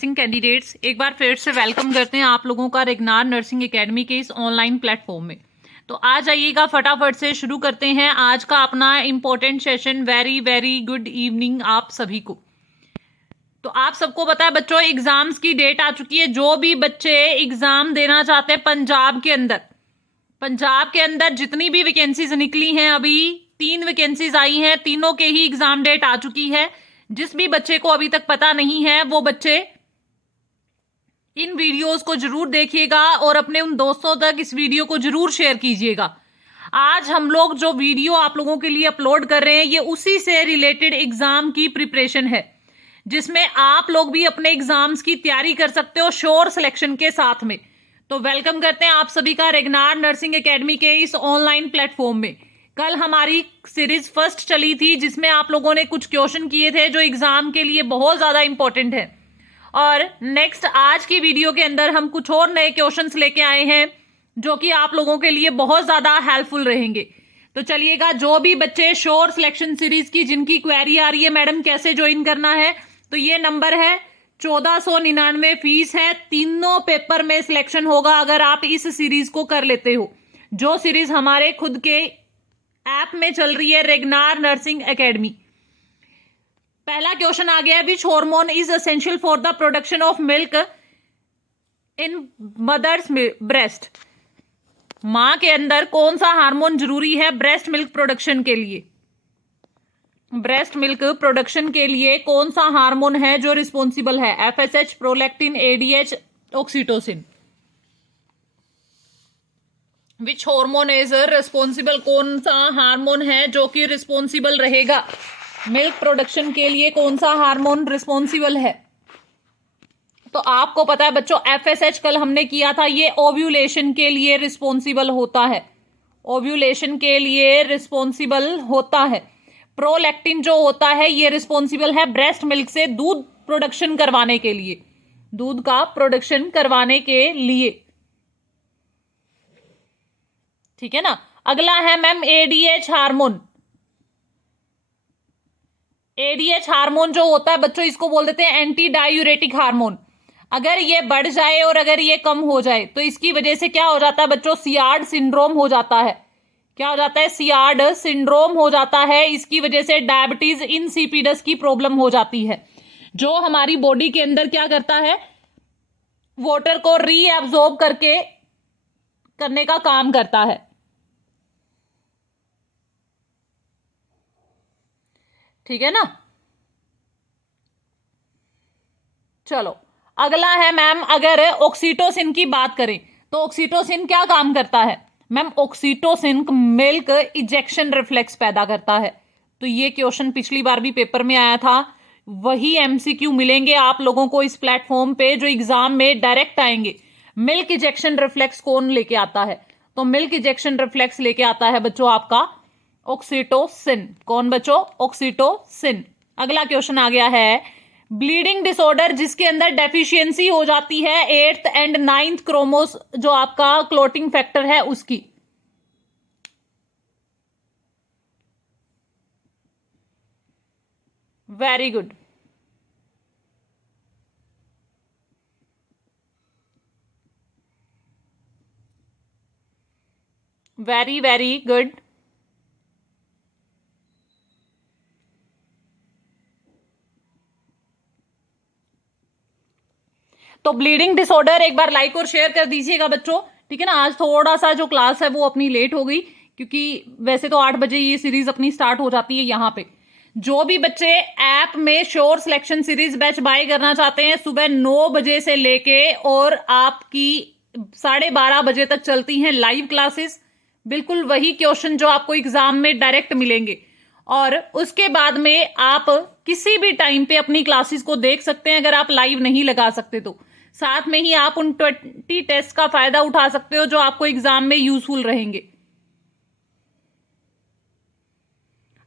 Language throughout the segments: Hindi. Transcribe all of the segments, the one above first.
नर्सिंग कैंडिडेट्स एक बार फिर से वेलकम करते हैं आप लोगों का रेगनार नर्सिंग एकेडमी के इस ऑनलाइन प्लेटफॉर्म में। तो आ जाइएगा, फटाफट से शुरू करते हैं आज का अपना important session. Very very good evening आप सभी को। तो आप सबको पता है बच्चों, एग्जाम्स की डेट आ चुकी है। जो भी बच्चे एग्जाम देना चाहते हैं पंजाब के अंदर जितनी भी वैकेंसीज निकली हैं, अभी 3 वैकेंसीज आई हैं, तीनों के ही एग्जाम डेट आ चुकी है। जिस भी बच्चे को अभी तक पता नहीं है वो बच्चे इन वीडियोस को जरूर देखिएगा और अपने उन दोस्तों तक इस वीडियो को जरूर शेयर कीजिएगा। आज हम लोग जो वीडियो आप लोगों के लिए अपलोड कर रहे हैं ये उसी से रिलेटेड एग्जाम की प्रिपरेशन है, जिसमें आप लोग भी अपने एग्जाम्स की तैयारी कर सकते हो श्योर सिलेक्शन के साथ में। तो वेलकम करते हैं आप सभी का रेगनार नर्सिंग एकेडमी के इस ऑनलाइन प्लेटफॉर्म में। कल हमारी सीरीज फर्स्ट चली थी जिसमें आप लोगों ने कुछ क्वेश्चन किए थे जो एग्जाम के लिए बहुत ज्यादा इंपॉर्टेंट है, और नेक्स्ट आज की वीडियो के अंदर हम कुछ और नए क्वेश्चंस लेके आए हैं जो कि आप लोगों के लिए बहुत ज्यादा हेल्पफुल रहेंगे। तो चलिएगा, जो भी बच्चे श्योर सिलेक्शन सीरीज की जिनकी क्वेरी आ रही है मैडम कैसे ज्वाइन करना है, तो ये नंबर है 1499 फीस है, तीनों पेपर में सिलेक्शन होगा अगर आप इस सीरीज को कर लेते हो। जो सीरीज हमारे खुद के ऐप में चल रही है रेगनार नर्सिंग एकेडमी। पहला क्वेश्चन आ गया है, which hormone is essential for the production of milk in mother's breast. मां के अंदर कौन सा हार्मोन जरूरी है ब्रेस्ट मिल्क प्रोडक्शन के लिए? ब्रेस्ट मिल्क प्रोडक्शन के लिए कौन सा हार्मोन है जो रिस्पॉन्सिबल है? FSH, prolactin, ADH, oxytocin. Which hormone is responsible, कौन सा हार्मोन है जो कि रिस्पॉन्सिबल रहेगा मिल्क प्रोडक्शन के लिए? कौन सा हार्मोन रिस्पॉन्सिबल है? तो आपको पता है बच्चों, एफएसएच कल हमने किया था, ये ओव्यूलेशन के लिए रिस्पॉन्सिबल होता है, ओव्यूलेशन के लिए रिस्पॉन्सिबल होता है। प्रोलैक्टिन जो होता है ये रिस्पॉन्सिबल है ब्रेस्ट मिल्क से दूध प्रोडक्शन करवाने के लिए, दूध का प्रोडक्शन करवाने के लिए, ठीक है ना। अगला है ma'am ADH hormone. ADH hormone जो होता है बच्चों, इसको बोल देते हैं एंटी डायूरेटिक हार्मोन। अगर ये बढ़ जाए और अगर ये कम हो जाए तो इसकी वजह से क्या हो जाता है बच्चों? सियार्ड सिंड्रोम हो जाता है। क्या हो जाता है? सियार्ड सिंड्रोम हो जाता है। इसकी वजह से डायबिटीज इंसिपिडस की प्रॉब्लम हो जाती है, जो हमारी बॉडी के अंदर क्या करता है, वाटर को रीएब्जॉर्ब करने का काम करता है, ठीक है ना। चलो अगला है मैम, अगर ऑक्सीटोसिन की बात करें तो ऑक्सीटोसिन क्या काम करता है? Ma'am oxytocin milk ejection reflex पैदा करता है। तो ये क्वेश्चन पिछली बार भी पेपर में आया था, वही एमसीक्यू मिलेंगे आप लोगों को इस प्लेटफॉर्म पे जो एग्जाम में डायरेक्ट आएंगे। मिल्क इजेक्शन रिफ्लेक्स कौन लेके आता है? तो मिल्क इजेक्शन रिफ्लेक्स लेके आता है बच्चों आपका ऑक्सीटोसिन। कौन बच्चों? ऑक्सीटोसिन। अगला क्वेश्चन आ गया है, ब्लीडिंग डिसऑर्डर जिसके अंदर डेफिशिएंसी हो जाती है 8th एंड 9th क्रोमोस जो आपका क्लोटिंग फैक्टर है उसकी। Very good, very very good. तो ब्लीडिंग डिसऑर्डर एक बार लाइक और शेयर कर दीजिएगा बच्चों, ठीक है ना। आज थोड़ा सा जो क्लास है वो अपनी लेट हो गई, क्योंकि वैसे तो 8 बजे ये सीरीज अपनी स्टार्ट हो जाती है। यहाँ पे जो भी बच्चे ऐप में sure selection series batch buy करना चाहते हैं, सुबह 9 बजे से लेके और आपकी 12:30 बजे तक चलती हैं लाइव क्लासेस। बिल्कुल वही क्वेश्चन जो आपको एग्जाम में डायरेक्ट मिलेंगे, और उसके बाद में आप किसी भी टाइम पे अपनी क्लासेस को देख सकते हैं अगर आप लाइव नहीं लगा सकते तो। साथ में ही आप उन 20 टेस्ट का फायदा उठा सकते हो जो आपको एग्जाम में यूजफुल रहेंगे।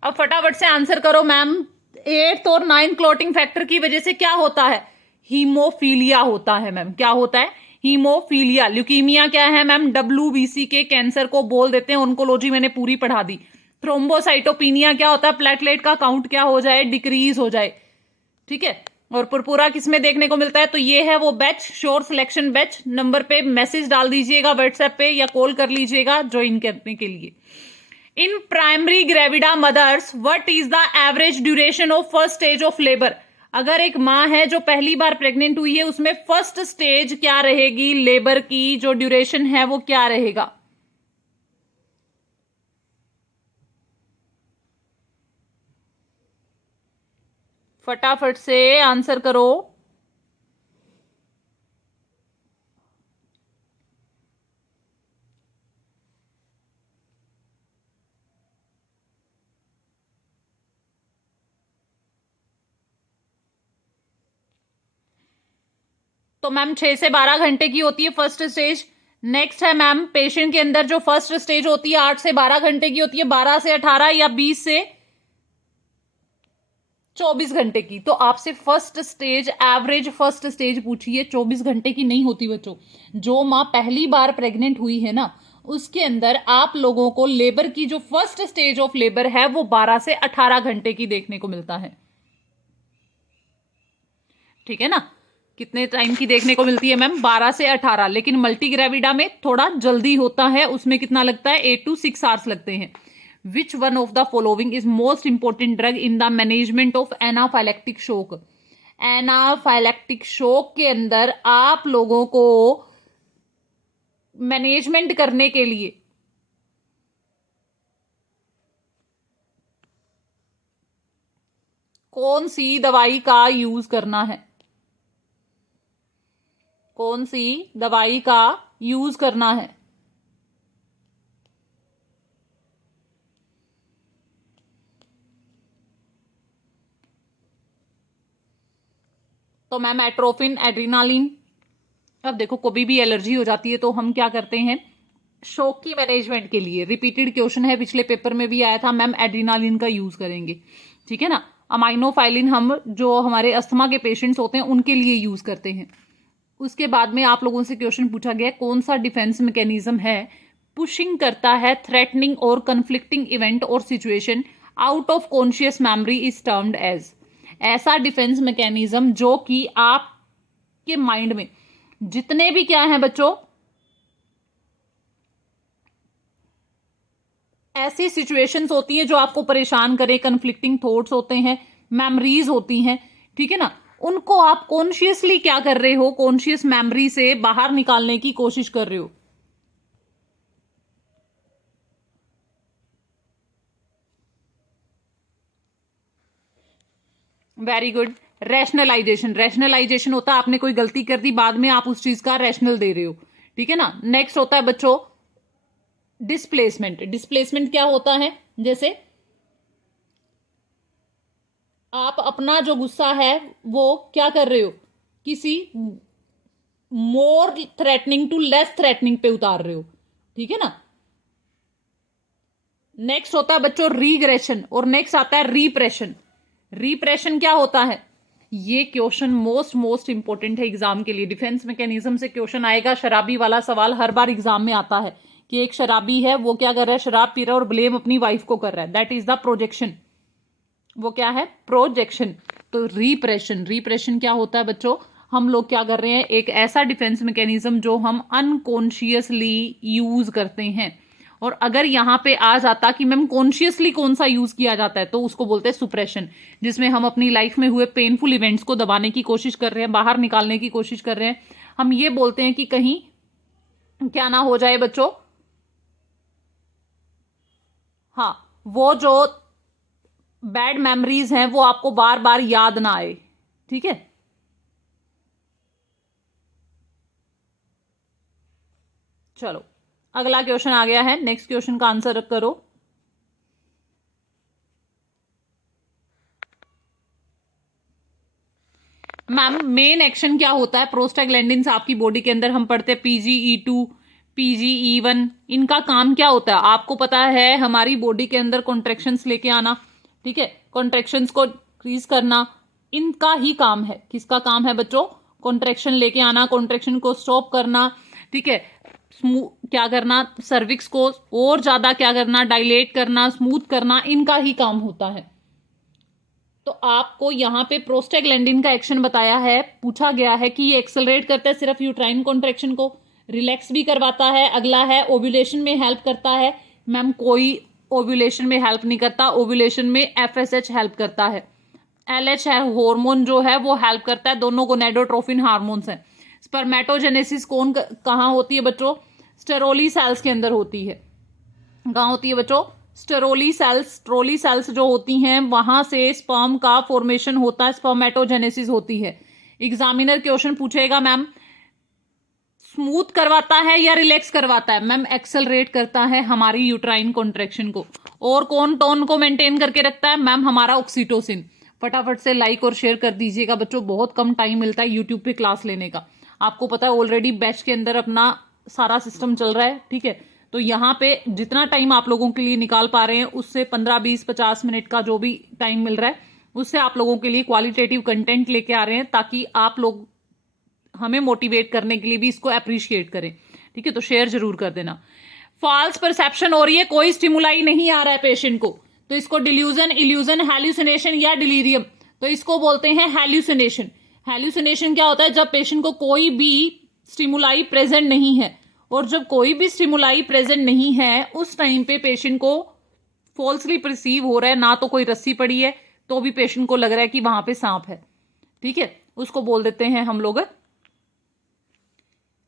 अब फटाफट से आंसर करो मैम। 8th और 9th क्लोटिंग फैक्टर की वजह से क्या होता है? हीमोफीलिया होता है मैम। क्या होता है? हीमोफीलिया। ल्यूकीमिया क्या है मैम? WBC के कैंसर को बोल देते हैं। ऑन्कोलॉजी मैंने पूरी पढ़ा दी। थ्रोम्बोसाइटोपिनिया क्या होता है? प्लेटलेट का काउंट क्या हो जाए? डिक्रीज हो जाए, ठीक है। और पुरपुरा किसमें देखने को मिलता है? तो ये है वो batch, sure selection batch. Number पे मैसेज डाल दीजिएगा व्हाट्सएप पे या कॉल कर लीजिएगा ज्वाइन करने के लिए। In primary gravida mothers what is the average duration of first stage of labour? अगर एक माँ है जो पहली बार प्रेग्नेंट हुई है, उसमें फर्स्ट स्टेज क्या रहेगी? लेबर की जो ड्यूरेशन है वो क्या रहेगा? फटाफट से आंसर करो। तो मैम 6 से 12 घंटे की होती है फर्स्ट स्टेज। नेक्स्ट है मैम पेशेंट के अंदर जो फर्स्ट स्टेज होती है 8 से 12 घंटे की होती है, 12 से 18 या 20 से 24 घंटे की। तो आपसे first stage, average first stage पूछी है, 24 घंटे की नहीं होती बच्चों। जो माँ पहली बार प्रेग्नेंट हुई है ना, उसके अंदर आप लोगों को लेबर की जो फर्स्ट स्टेज ऑफ लेबर है वो 12 से 18 घंटे की देखने को मिलता है। ठीक है ना? कितने टाइम की देखने को मिलती है मैम? 12 से 18। लेकिन मल्टी ग्रेविडा में थोड़ा जल्दी होता है, उसमें कितना लगता है? 8 to 6 आवर्स लगते हैं। Which one of the following is most important drug in the management of anaphylactic शोक? एनाफाइलेक्टिक शोक के अंदर आप लोगों को मैनेजमेंट करने के लिए कौन सी दवाई का यूज करना है? कौन सी दवाई का यूज करना है? तो मैम एट्रोफिन, एड्रीनालिन। अब देखो कभी भी एलर्जी हो जाती है तो हम क्या करते हैं? शोक की मैनेजमेंट के लिए रिपीटेड क्वेश्चन है, पिछले पेपर में भी आया था मैम, एड्रीनालिन का यूज करेंगे। ठीक है ना? अमाइनोफाइलिन हम जो हमारे अस्थमा के पेशेंट्स होते हैं उनके लिए यूज करते हैं। उसके बाद में आप लोगों से क्वेश्चन पूछा गया कौन सा डिफेंस मैकेनिज्म है पुशिंग करता है थ्रेटनिंग और कन्फ्लिक्टिंग इवेंट और situation out of conscious memory is termed as? ऐसा डिफेंस मैकेनिज्म जो कि आपके माइंड में जितने भी क्या है बच्चों, ऐसी सिचुएशंस होती हैं जो आपको परेशान करे, कन्फ्लिक्टिंग थॉट्स होते हैं, मेमोरीज होती हैं, ठीक है ना, उनको आप कॉन्शियसली क्या कर रहे हो? कॉन्शियस मेमोरी से बाहर निकालने की कोशिश कर रहे हो। Very good. रैशनलाइजेशन, रैशनलाइजेशन होता है आपने कोई गलती कर दी, बाद में आप उस चीज का रैशनल दे रहे हो। ठीक है ना? नेक्स्ट होता है बच्चों डिस्प्लेसमेंट। डिस्प्लेसमेंट क्या होता है? जैसे आप अपना जो गुस्सा है वो क्या कर रहे हो? किसी मोर थ्रेटनिंग टू लेस थ्रेटनिंग पे उतार रहे हो। ठीक है ना? नेक्स्ट होता है बच्चों रीग्रेशन, और नेक्स्ट आता है रीप्रेशन। रीप्रेशन क्या होता है? ये क्वेश्चन मोस्ट इंपॉर्टेंट है एग्जाम के लिए। डिफेंस मैकेनिज्म से क्वेश्चन आएगा, शराबी वाला सवाल हर बार एग्जाम में आता है कि एक शराबी है, वो क्या कर रहा है? शराब पी रहा है और ब्लेम अपनी वाइफ को कर रहा है। That is the projection. वो क्या है? प्रोजेक्शन। तो रीप्रेशन, रीप्रेशन क्या होता है बच्चों? हम लोग क्या कर रहे हैं? एक ऐसा डिफेंस मैकेनिज्म जो हम अनकॉन्शियसली यूज करते हैं। और अगर यहां पे आ जाता कि मैम कॉन्शियसली कौन सा यूज किया जाता है, तो उसको बोलते हैं सुप्रेशन, जिसमें हम अपनी लाइफ में हुए पेनफुल इवेंट्स को दबाने की कोशिश कर रहे हैं, बाहर निकालने की कोशिश कर रहे हैं। हम ये बोलते हैं कि कहीं क्या ना हो जाए बच्चों, हाँ, वो जो बैड मेमोरीज हैं वो आपको बार बार याद ना आए। ठीक है? चलो अगला क्वेश्चन आ गया है, नेक्स्ट क्वेश्चन का आंसर करो। मैम मेन एक्शन क्या होता है? प्रोस्टाग्लैंडिन्स आपकी बॉडी के अंदर हम पढ़ते हैं PGE2, PGE1, इनका काम क्या होता है? आपको पता है हमारी बॉडी के अंदर कॉन्ट्रेक्शंस लेके आना, ठीक है, कॉन्ट्रेक्शंस को इंक्रीज करना, इनका ही काम है। किसका काम है बच्चों? कॉन्ट्रेक्शन लेके आना, कॉन्ट्रेक्शन को स्टॉप करना, ठीक है, क्या करना? सर्विक्स को और ज्यादा क्या करना? डायलेट करना, स्मूथ करना, इनका ही काम होता है। तो आपको यहाँ पे प्रोस्टाग्लैंडिन का एक्शन बताया है, पूछा गया है कि ये एक्सेलरेट करता है सिर्फ यूट्राइन कॉन्ट्रैक्शन को, रिलैक्स भी करवाता है। अगला है ओव्यूलेशन में हेल्प करता है। मैम कोई ओव्यूलेशन में हेल्प नहीं करता, ओव्यूलेशन में एफएसएच हेल्प करता है। एलएच है हार्मोन जो है वो हेल्प करता है, दोनों गोनेडोट्रोफिन हार्मोन्स हैं। स्पर्मेटोजेनेसिस कहाँ होती है बच्चों? स्टेरोली सेल्स के अंदर होती है। कहाँ होती है बच्चों? स्टेरोली सेल्स जो होती हैं वहां से स्पर्म का फॉर्मेशन होता है, स्पर्मेटोजेनेसिस होती है। एग्जामिनर क्वेश्चन पूछेगा मैम स्मूथ करवाता है या रिलैक्स करवाता है? मैम एक्सेलरेट करता है हमारी यूट्राइन कॉन्ट्रैक्शन को। और कौन टोन को मेंटेन करके रखता है? मैम हमारा ऑक्सीटोसिन। फटाफट से लाइक और शेयर कर दीजिएगा बच्चों, बहुत कम टाइम मिलता है यूट्यूब पे क्लास लेने का। आपको पता है ऑलरेडी बैच के अंदर अपना सारा सिस्टम चल रहा है, ठीक है। तो यहाँ पे जितना टाइम आप लोगों के लिए निकाल पा रहे हैं उससे 15, 20, 50 मिनट का जो भी टाइम मिल रहा है उससे आप लोगों के लिए क्वालिटेटिव कंटेंट लेके आ रहे हैं, ताकि आप लोग हमें मोटिवेट करने के लिए भी इसको अप्रिशिएट करें, ठीक है। तो शेयर जरूर कर देना। फॉल्स परसेप्शन हो रही है, कोई स्टिमुलाई नहीं आ रहा है पेशेंट को, तो इसको डिल्यूजन, इल्यूजन, हैल्यूसिनेशन या डिलीरियम, तो इसको बोलते हैं हैल्यूसिनेशन। हैल्यूसिनेशन क्या होता है? जब पेशेंट को कोई भी स्टिमुलाई प्रेजेंट नहीं है, और जब कोई भी स्टिमुलाई प्रेजेंट नहीं है उस टाइम पे पेशेंट को फॉल्सली परसीव हो रहा है, ना तो कोई रस्सी पड़ी है तो भी पेशेंट को लग रहा है कि वहां पे सांप है, ठीक है। उसको बोल देते हैं हम लोग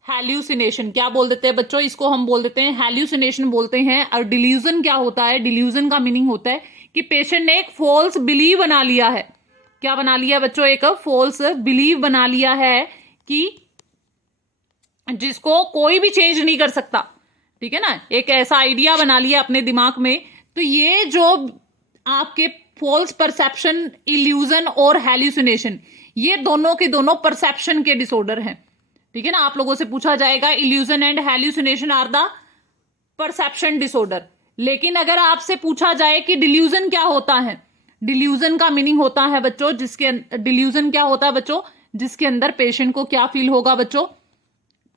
हैल्यूसिनेशन। क्या बोल देते हैं बच्चों? इसको हम बोल देते हैं हैल्यूसिनेशन बोलते हैं। और डिल्यूजन क्या होता है? डिल्यूजन का मीनिंग होता है कि पेशेंट ने एक फॉल्स बिलीव बना लिया है। क्या बना लिया बच्चों? एक फॉल्स बिलीव बना लिया है कि जिसको कोई भी चेंज नहीं कर सकता, ठीक है ना। एक ऐसा आइडिया बना लिया अपने दिमाग में। तो ये जो आपके फॉल्स परसेप्शन, इल्यूजन और हैल्यूसिनेशन, ये दोनों के दोनों परसेप्शन के डिसऑर्डर हैं, ठीक है ना। आप लोगों से पूछा जाएगा illusion and hallucination are the perception disorder. लेकिन अगर आपसे पूछा जाए कि डिल्यूजन क्या होता है, डिल्यूजन का मीनिंग होता है बच्चों डिल्यूजन क्या होता है बच्चों? जिसके अंदर पेशेंट को क्या फील होगा बच्चों?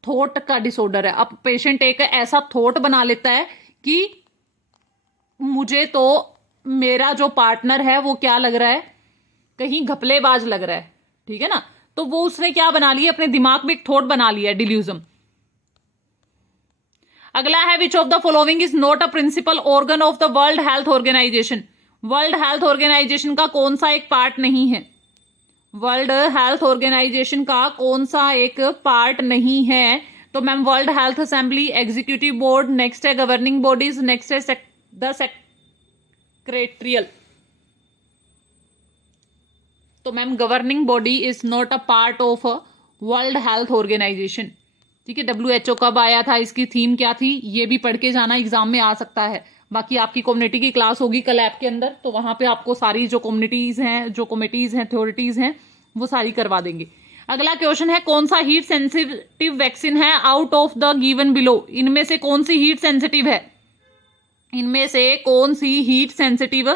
थॉट का डिसऑर्डर है। अब पेशेंट एक ऐसा थॉट बना लेता है कि मुझे तो मेरा जो पार्टनर है वो क्या लग रहा है, कहीं घपलेबाज लग रहा है, ठीक है ना। तो वो उसने क्या बना लिया? अपने दिमाग में एक थॉट बना लिया, डिल्यूजन। अगला है which of the following is not a principal organ of the world health organisation. World health organisation का कौन सा एक पार्ट नहीं है? वर्ल्ड हेल्थ ऑर्गेनाइजेशन का कौन सा एक पार्ट नहीं है? तो ma'am world health assembly, executive board, next है गवर्निंग बॉडीज, नेक्स्ट है द सेक्रेटरियल। तो ma'am governing body is not a part of world health organisation, ठीक है। WHO कब आया था, इसकी थीम क्या थी, ये भी पढ़ के जाना, एग्जाम में आ सकता है। बाकी आपकी कम्युनिटी की क्लास होगी कल ऐप के अंदर, तो वहां पे आपको सारी जो कम्युनिटीज हैं, जो कमिटीज हैं, थ्योरिटीज हैं, वो सारी करवा देंगे। अगला क्वेश्चन है कौन सा हीट सेंसिटिव वैक्सीन है out of the given below? इनमें से कौन सी हीट सेंसिटिव है? इनमें से कौन सी हीट सेंसिटिव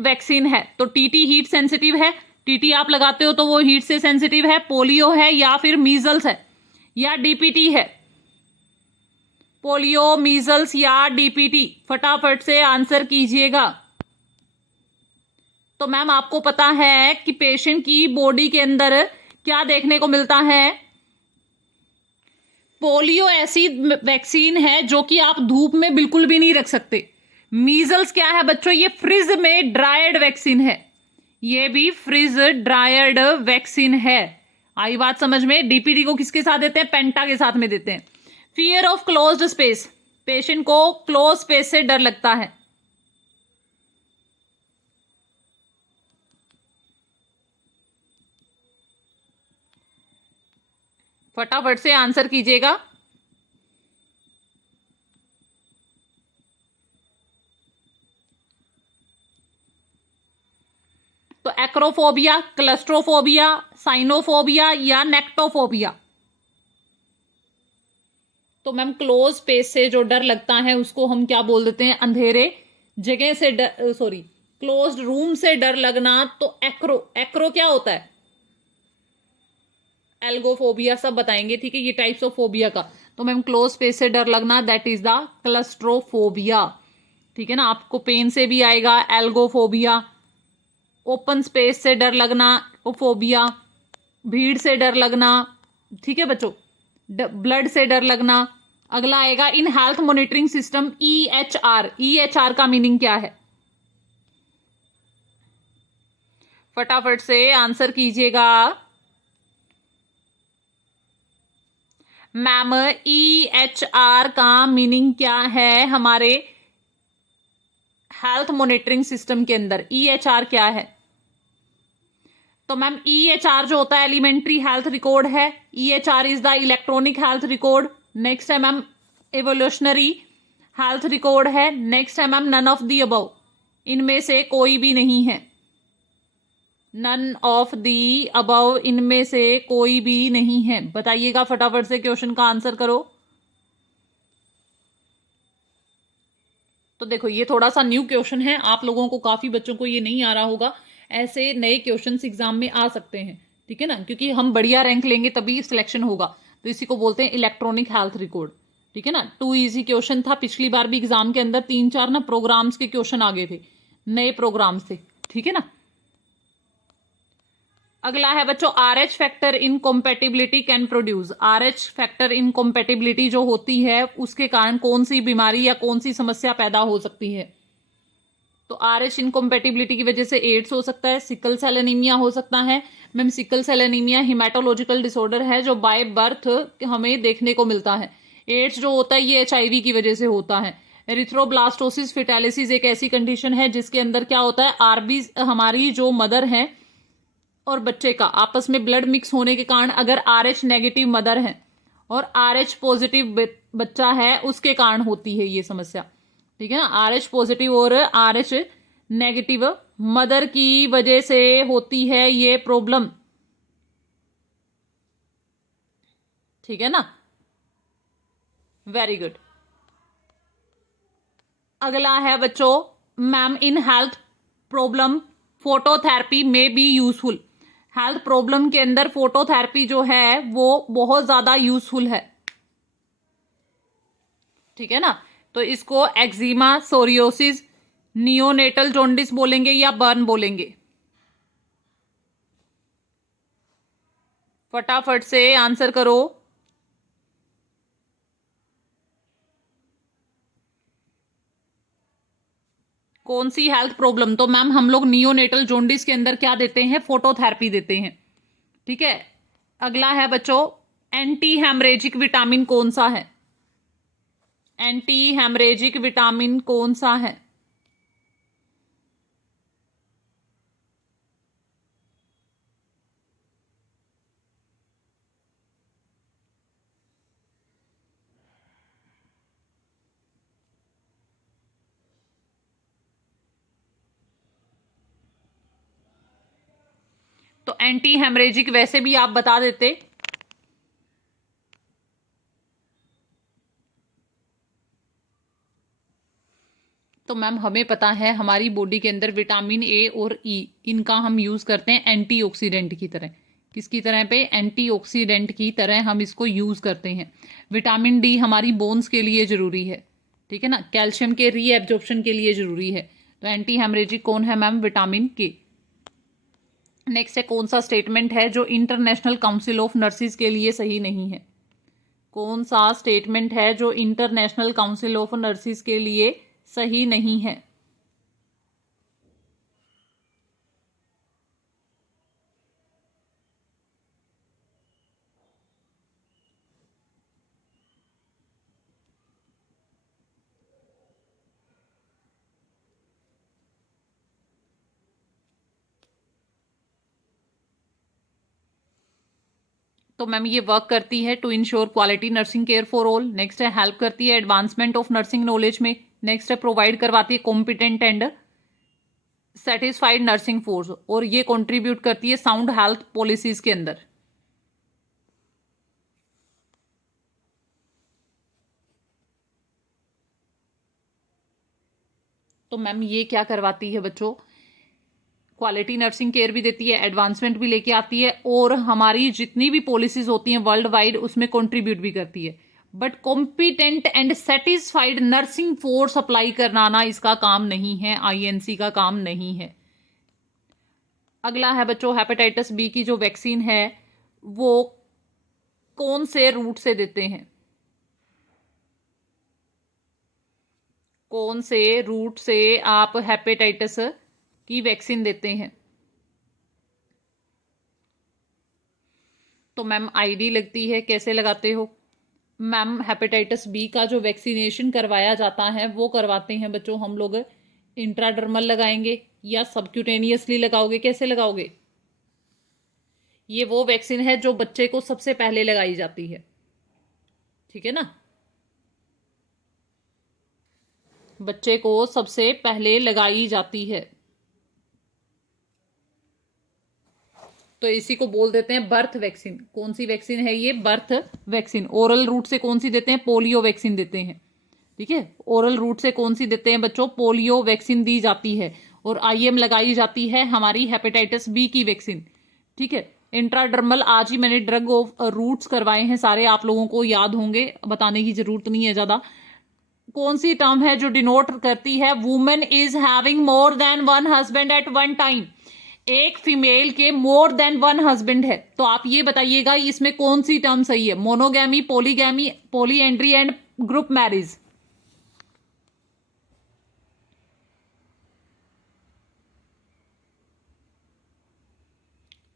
वैक्सीन है? तो टीटी हीट सेंसिटिव है, टीटी आप लगाते हो तो वो हीट से सेंसिटिव है। पोलियो है या फिर मीजल्स है या डीपीटी है? पोलियो, मीजल्स या डीपीटी? फटाफट से आंसर कीजिएगा। तो मैम आपको पता है कि पेशेंट की बॉडी के अंदर क्या देखने को मिलता है? पोलियो ऐसी वैक्सीन है जो कि आप धूप में बिल्कुल भी नहीं रख सकते। मीजल्स क्या है बच्चों? ये फ्रिज में ड्रायड वैक्सीन है, ये भी फ्रिज ड्रायड वैक्सीन है। आई बात समझ में? डीपीटी को किसके साथ देते हैं? पेंटा के साथ में देते हैं। Fear of closed space, patient को क्लोज स्पेस से डर लगता है। फटाफट से आंसर कीजिएगा। तो एक्रोफोबिया, क्लस्ट्रोफोबिया, साइनोफोबिया या नेक्टोफोबिया? तो मैम क्लोज स्पेस से जो डर लगता है उसको हम क्या बोल देते हैं? अंधेरे जगह से डर, सॉरी, क्लोज्ड रूम से डर लगना। तो एक्रो क्या होता है? एल्गोफोबिया सब बताएंगे, ठीक है, ये टाइप्स ऑफ फोबिया का। तो मैम क्लोज स्पेस से डर लगना दैट इज द क्लस्ट्रोफोबिया, ठीक है ना। आपको पेन से भी आएगा एल्गोफोबिया, ओपन स्पेस से डर लगना, फोबिया, भीड़ से डर लगना, ठीक है बच्चों, ब्लड से डर लगना। अगला आएगा in health monitoring system EHR। EHR का मीनिंग क्या है? फटाफट से आंसर कीजिएगा मैम। EHR का मीनिंग क्या है हमारे हेल्थ मॉनिटरिंग सिस्टम के अंदर? EHR क्या है? तो मैम EHR जो होता है एलिमेंट्री हेल्थ रिकॉर्ड है। EHR is the electronic health record. Next है मैम एवोल्यूशनरी हेल्थ रिकॉर्ड है। नेक्स्ट है ma'am none of the above, इनमें से कोई भी नहीं है। नन ऑफ दी अबव, इनमें से कोई भी नहीं है। बताइएगा फटाफट से, क्वेश्चन का आंसर करो। तो देखो ये थोड़ा सा न्यू क्वेश्चन है, आप लोगों को, काफी बच्चों को ये नहीं आ रहा होगा। ऐसे नए क्वेश्चंस एग्जाम में आ सकते हैं, ठीक है ना, क्योंकि हम बढ़िया रैंक लेंगे तभी सिलेक्शन होगा। तो इसी को बोलते हैं इलेक्ट्रॉनिक हेल्थ रिकॉर्ड, ठीक है ना। 2 इजी क्वेश्चन था, पिछली बार भी एग्जाम के अंदर 3-4 ना प्रोग्राम्स के क्वेश्चन आ गए थे, नए प्रोग्राम्स थे, ठीक है ना। अगला है बच्चों RH factor in compatibility can produce. RH factor in compatibility जो होती है उसके कारण कौन सी बीमारी या कौन सी समस्या पैदा हो सकती है? तो RH इनकॉम्पेटिबिलिटी की वजह से एड्स हो सकता है, सिकल सेल एनीमिया हो सकता है। Ma'am sickle cell anaemia haematological disorder है जो बाय बर्थ हमें देखने को मिलता है। एड्स जो होता है ये HIV की वजह से होता है। एरिथ्रोब्लास्टोसिस फिटालिसिस एक ऐसी कंडीशन है जिसके अंदर क्या होता है, आरबी हमारी जो मदर है और बच्चे का आपस में ब्लड मिक्स होने के कारण अगर RH नेगेटिव मदर है और RH पॉजिटिव बच्चा है उसके कारण होती है ये समस्या, ठीक है ना। RH पॉजिटिव और RH नेगेटिव मदर की वजह से होती है ये प्रॉब्लम, ठीक है ना। Very good. अगला है बच्चों ma'am in health problem phototherapy में बी यूजफुल। हेल्थ प्रॉब्लम के अंदर फोटोथेरेपी जो है वो बहुत ज्यादा यूजफुल है, ठीक है ना। तो इसको एक्जिमा, सोरियोसिस, नियोनेटल जॉन्डिस बोलेंगे या बर्न बोलेंगे? फटाफट से आंसर करो। कौन सी हेल्थ प्रॉब्लम? तो मैम हम लोग नियोनेटल जॉन्डिस के अंदर क्या देते हैं, फोटोथेरेपी देते हैं, ठीक है। अगला है बच्चों एंटी हेमरेजिक विटामिन कौन सा है? एंटी हेमरेजिक विटामिन कौन सा है? तो एंटी हेमरेजिक वैसे भी आप बता देते। तो मैम हमें पता है हमारी बॉडी के अंदर विटामिन ए और ई इनका हम यूज करते हैं एंटीऑक्सीडेंट की तरह। किसकी तरह पे? एंटीऑक्सीडेंट की तरह हम इसको यूज करते हैं। विटामिन डी हमारी बोन्स के लिए जरूरी है, ठीक है ना, कैल्शियम के रीएब्जॉर्प्शन के लिए जरूरी है। तो एंटी हेमरेजिक कौन है मैम? विटामिन के। नेक्स्ट है कौन सा स्टेटमेंट है जो इंटरनेशनल काउंसिल ऑफ नर्सिस के लिए सही नहीं है? कौन सा स्टेटमेंट है जो इंटरनेशनल काउंसिल ऑफ नर्सिस के लिए सही नहीं है? तो मैम ये वर्क करती है to ensure quality nursing care for all. Next है हेल्प करती है एडवांसमेंट ऑफ नर्सिंग नॉलेज में। नेक्स्ट है प्रोवाइड करवाती है competent and satisfied nursing force, और ये कंट्रीब्यूट करती है साउंड हेल्थ पॉलिसीज के अंदर। तो मैम ये क्या करवाती है बच्चों? क्वालिटी नर्सिंग केयर भी देती है, एडवांसमेंट भी लेके आती है, और हमारी जितनी भी पॉलिसीज होती हैं वर्ल्ड वाइड उसमें कंट्रीब्यूट भी करती है। But competent and satisfied nursing force apply कराना इसका काम नहीं है, INC का काम नहीं है। अगला है बच्चों, हेपेटाइटिस बी की जो वैक्सीन है वो कौन से रूट से देते हैं? कौन से रूट से आप हेपेटाइटिस की वैक्सीन देते हैं? तो मैम आईडी लगती है, कैसे लगाते हो? मैम हेपेटाइटिस बी का जो वैक्सीनेशन करवाया जाता है वो करवाते हैं बच्चों हम लोग इंट्राडर्मल लगाएंगे या सबक्यूटेनियसली लगाओगे, कैसे लगाओगे? ये वो वैक्सीन है जो बच्चे को सबसे पहले लगाई जाती है, ठीक है ना? बच्चे को सबसे पहले लगाई जाती है, तो इसी को बोल देते हैं बर्थ वैक्सीन। कौन सी वैक्सीन है ये? Birth vaccine. ओरल रूट से कौन सी देते हैं? पोलियो वैक्सीन देते हैं, ठीक है। ओरल रूट से कौन सी देते हैं बच्चों? पोलियो वैक्सीन दी जाती है। और आईएम लगाई जाती है हमारी हेपेटाइटिस बी की वैक्सीन, ठीक है। इंट्राडर्मल आज ही मैंने ड्रग ऑफ रूट्स करवाए हैं सारे, आप लोगों को याद होंगे, बताने की जरूरत नहीं है ज्यादा। कौन सी टर्म है जो डिनोट करती है women is having more than one husband at one time? एक फीमेल के मोर देन वन हस्बैंड है, तो आप ये बताइएगा इसमें कौन सी टर्म सही है? Monogamy, polygamy, polyandry and group marriage?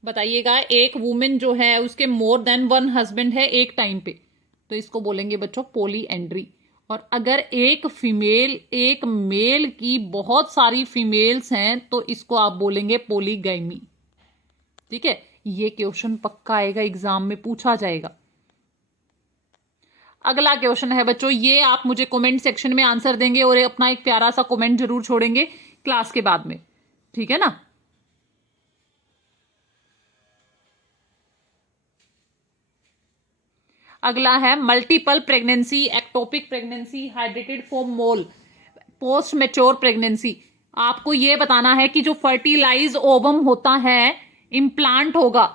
बताइएगा। एक वुमेन जो है उसके मोर देन वन हस्बैंड है एक टाइम पे, तो इसको बोलेंगे बच्चों पॉलीएंड्री। और अगर एक फीमेल एक मेल की बहुत सारी फीमेल्स हैं तो इसको आप बोलेंगे पॉलीगैमी, ठीक है। ये क्वेश्चन पक्का आएगा, एग्जाम में पूछा जाएगा। अगला क्वेश्चन है बच्चों, ये आप मुझे कमेंट सेक्शन में आंसर देंगे और अपना एक प्यारा सा कमेंट जरूर छोड़ेंगे क्लास के बाद में, ठीक है ना? अगला है multiple pregnancy, ectopic pregnancy, hydatidiform mole, post mature pregnancy. आपको यह बताना है कि जो फर्टिलाइज ओवम होता है इम्प्लांट होगा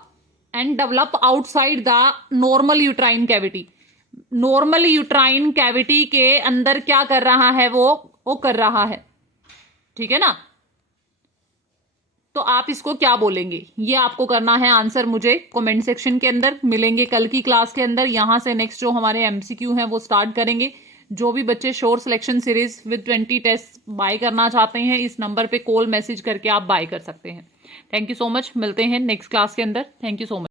and develop outside the normal uterine cavity. Normal uterine cavity के अंदर क्या कर रहा है? वो कर रहा है, ठीक है ना? तो आप इसको क्या बोलेंगे? ये आपको करना है आंसर मुझे कमेंट सेक्शन के अंदर। मिलेंगे कल की क्लास के अंदर, यहां से नेक्स्ट जो हमारे एमसीक्यू हैं वो स्टार्ट करेंगे। जो भी बच्चे sure selection series with 20 test buy करना चाहते हैं इस नंबर पे कॉल मैसेज करके आप बाय कर सकते हैं। थैंक यू सो मच, मिलते हैं नेक्स्ट क्लास के अंदर। Thank you so much.